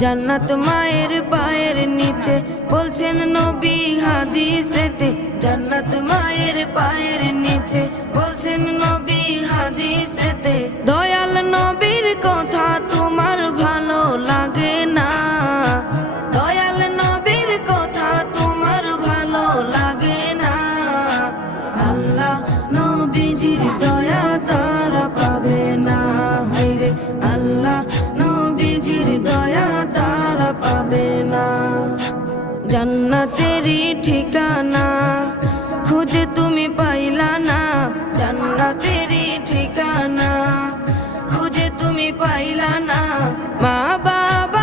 জান্নাত মায়ের পায়ের নিচে বলছেন নবী হাদিসেতে। জান্নাত মায়ের পায়ের নিচে বলছেন নবী হাদিসেতে। দয়াল নবীর কথা তোমার ভালো লাগে না, দয়াল নবীর কথা তোমার ভালো লাগে না। আল্লাহ নবীজির দয়া তারা পাবে না, হায়রে আল্লাহ নবীজির দয়া তারা পাবে না। জান্নাতেরই ঠিকানা খুঁজে তুমি পাইলা না, জান্নাতেরই ঠিকানা খুঁজে তুমি পাইলা না। মা বাবা